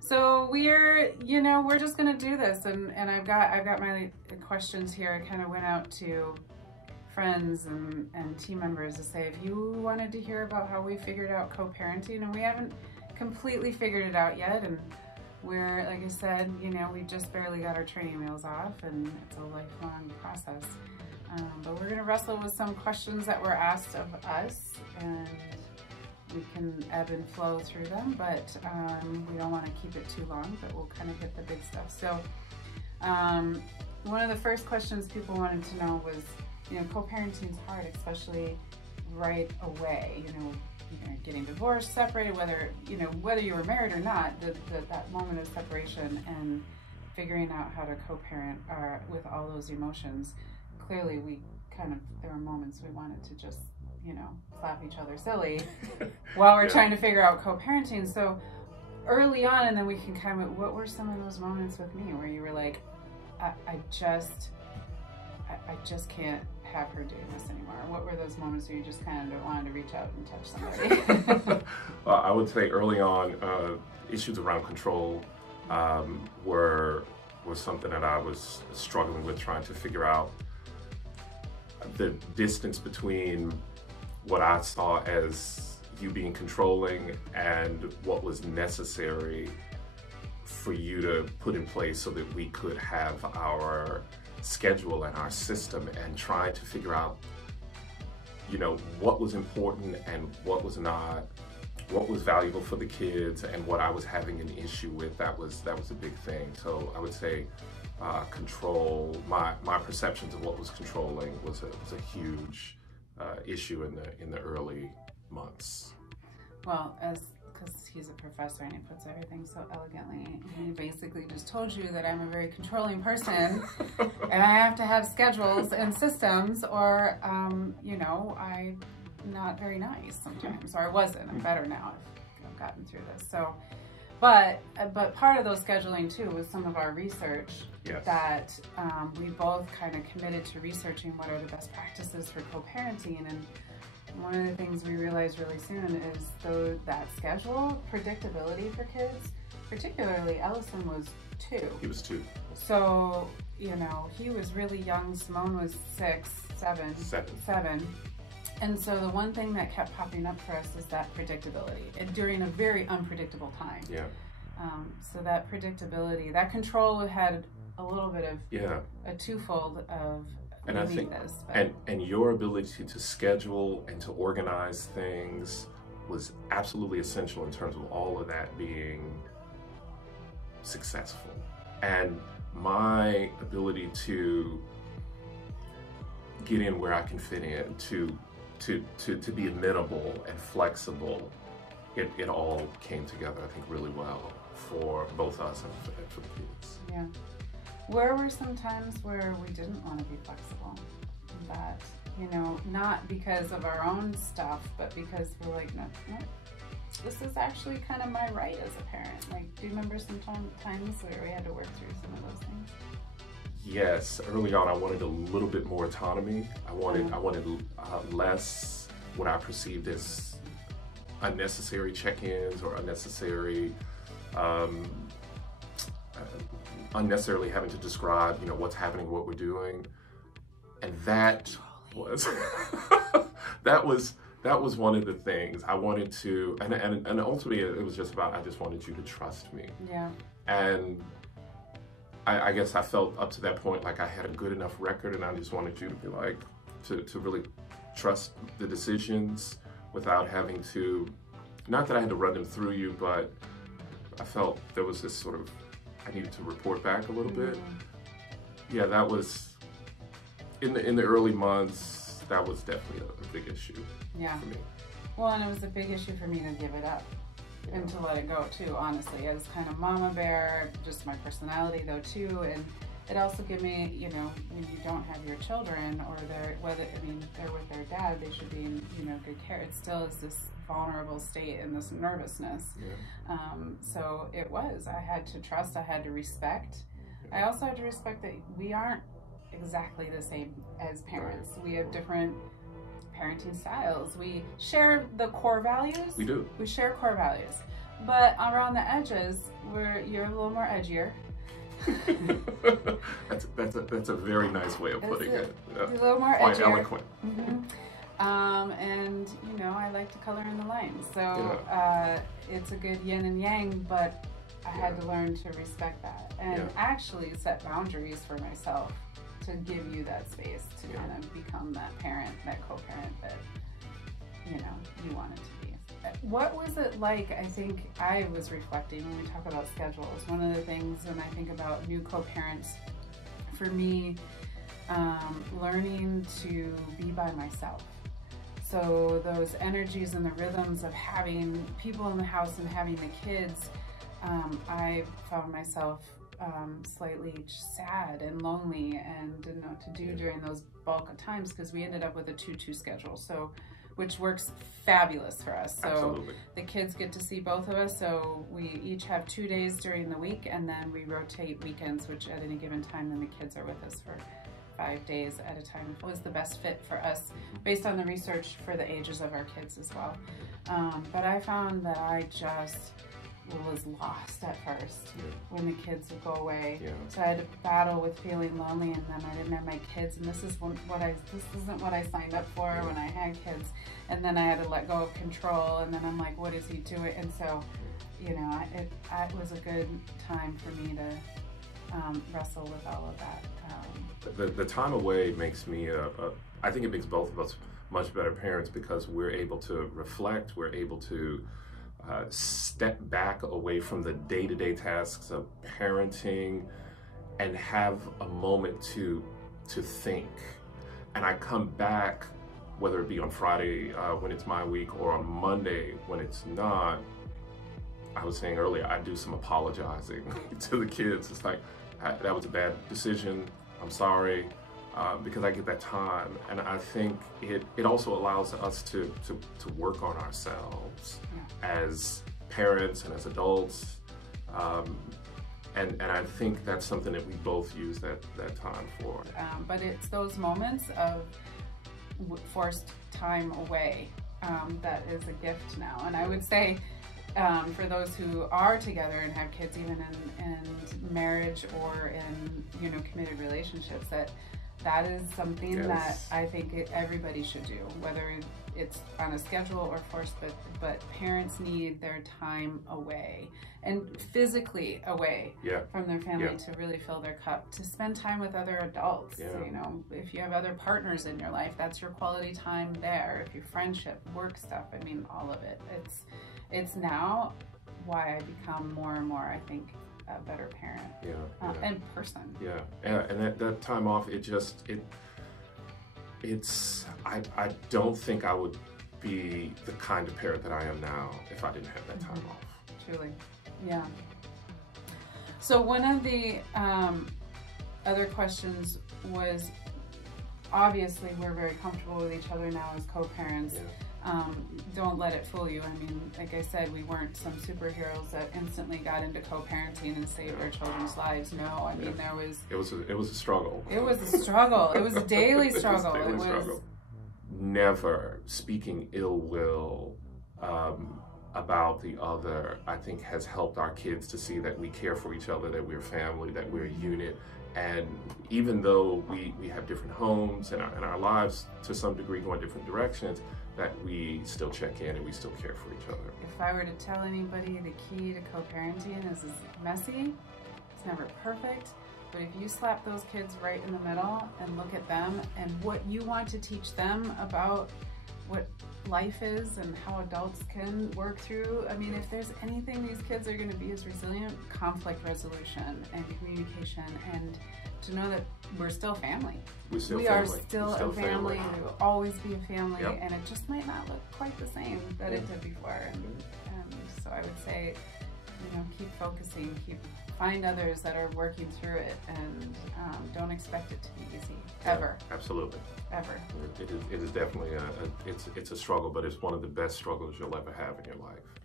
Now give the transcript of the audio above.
So we're just gonna do this, and I've got my questions here. I kind of went out to friends and team members to say, if you wanted to hear about how we figured out co-parenting, and we haven't completely figured it out yet, and we're, like I said, we just barely got our training wheels off, and it's a lifelong process. But we're gonna wrestle with some questions that were asked of us, and we can ebb and flow through them, but we don't want to keep it too long, but we'll kind of hit the big stuff. So one of the first questions people wanted to know was, co-parenting is hard, especially right away, getting divorced, separated, whether you were married or not, that moment of separation and figuring out how to co-parent with all those emotions. Clearly there were moments we wanted to just slap each other silly while we're trying to figure out co-parenting. So early on, and then we can what were some of those moments with me where you were like, I just can't have her doing this anymore? What were those moments where you just kind of wanted to reach out and touch somebody? I would say early on, issues around control were something that I was struggling with, trying to figure out the distance between what I saw as you being controlling and what was necessary for you to put in place so that we could have our schedule and our system, and trying to figure out, what was important and what was not, what was valuable for the kids and what I was having an issue with. That was a big thing. So I would say control, my perceptions of what was controlling was a huge issue in the early months. Well, because he's a professor and he puts everything so elegantly, he basically just told you that I'm a very controlling person and I have to have schedules and systems, or I'm not very nice sometimes, or I wasn't. I'm better now. I've gotten through this. So, but part of those scheduling too was some of our research. Yes. That we both kind of committed to researching what are the best practices for co-parenting. And one of the things we realized really soon is that schedule, predictability for kids, particularly Ellison was 2. He was 2. So, he was really young. Simone was 6, 7. And so the one thing that kept popping up for us is that predictability, and during a very unpredictable time. Yeah. So that predictability, that control had a little bit of a twofold of. And I think, and your ability to schedule and to organize things was absolutely essential in terms of all of that being successful. And my ability to get in where I can fit in, to be amenable and flexible, it all came together, I think, really well for both us and for the kids. Yeah. Where were some times where we didn't want to be flexible? That, not because of our own stuff, but because we're like, no, this is actually kind of my right as a parent. Like, do you remember some times where we had to work through some of those things? Yes, early on I wanted a little bit more autonomy. I wanted less what I perceived as unnecessary check-ins or unnecessarily having to describe, what's happening, what we're doing. And that was that was one of the things I wanted to, and ultimately it was just about, I just wanted you to trust me. Yeah. And I guess I felt up to that point like I had a good enough record, and I just wanted you to be like, to really trust the decisions without having to, not that I had to run them through you, but I felt there was this sort of, I needed to report back a little bit. Yeah, that was, in the early months, that was definitely a big issue for me. Well, and it was a big issue for me to give it up and to let it go too, honestly. I was kind of mama bear, just my personality though too, and it also gave me, when you don't have your children, or they're with their dad, they should be in, good care. It still is this vulnerable state and this nervousness. Yeah. So I had to trust, I had to respect. Yeah. I also had to respect that we aren't exactly the same as parents. We have different parenting styles. We share the core values. We do. We share core values. But around the edges, you're a little more edgier. that's a very nice way of putting it. A little more Quite edgier. eloquent. And I like to color in the lines, so it's a good yin and yang, but I had to learn to respect that and actually set boundaries for myself to give you that space to kind of become that parent, that co-parent that you wanted to be. What was it like? I think I was reflecting when we talk about schedules. One of the things when I think about new co-parents, for me, learning to be by myself. So those energies and the rhythms of having people in the house and having the kids, I found myself slightly sad and lonely and didn't know what to do during those bulk of times, because we ended up with a 2-2 schedule, which works fabulous for us. So Absolutely. The kids get to see both of us, so we each have 2 days during the week, and then we rotate weekends, which at any given time then the kids are with us for 5 days at a time. It was the best fit for us based on the research for the ages of our kids as well. But I found that I just was lost at first when the kids would go away. So I had to battle with feeling lonely, and then I didn't have my kids, and this isn't what I signed up for when I had kids. And then I had to let go of control, and then I'm like, what is he doing? And so, it was a good time for me to wrestle with all of that. The time away makes me, I think it makes both of us much better parents, because we're able to reflect, we're able to step back away from the day-to-day tasks of parenting and have a moment to think. And I come back, whether it be on Friday when it's my week or on Monday when it's not. I was saying earlier, I do some apologizing to the kids. It's like, that was a bad decision, I'm sorry, because I get that time. And I think it also allows us to work on ourselves as parents and as adults. And I think that's something that we both use that time for. But it's those moments of forced time away that is a gift now. And I would say, for those who are together and have kids, even in marriage or in committed relationships, that is something that I think everybody should do, whether it's on a schedule or forced, but parents need their time away and physically away from their family to really fill their cup, to spend time with other adults. If you have other partners in your life, that's your quality time there. If your friendship, work stuff, all of it. It's now why I become more and more, I think, a better parent and person. And that time off, I don't think I would be the kind of parent that I am now if I didn't have that time off. Truly, yeah. So one of the other questions was, obviously we're very comfortable with each other now as co-parents. Don't let it fool you. Like I said, we weren't some superheroes that instantly got into co-parenting and saved our children's lives. No, there was... It was a struggle. It was a struggle. It was a daily struggle. It was a daily struggle. Never speaking ill will about the other, I think, has helped our kids to see that we care for each other, that we're family, that we're a unit. And even though we have different homes and our lives to some degree go in different directions, that we still check in and we still care for each other. If I were to tell anybody the key to co-parenting is messy, it's never perfect, but if you slap those kids right in the middle and look at them and what you want to teach them about what life is and how adults can work through, if there's anything these kids are going to be is resilient, conflict resolution and communication, and to know that we're still family. We are still a family. We will always be a family, and it just might not look quite the same that it did before. And so I would say, keep focusing, find others that are working through it, and don't expect it to be easy, ever. Absolutely. Ever. It is definitely it's a struggle, but it's one of the best struggles you'll ever have in your life.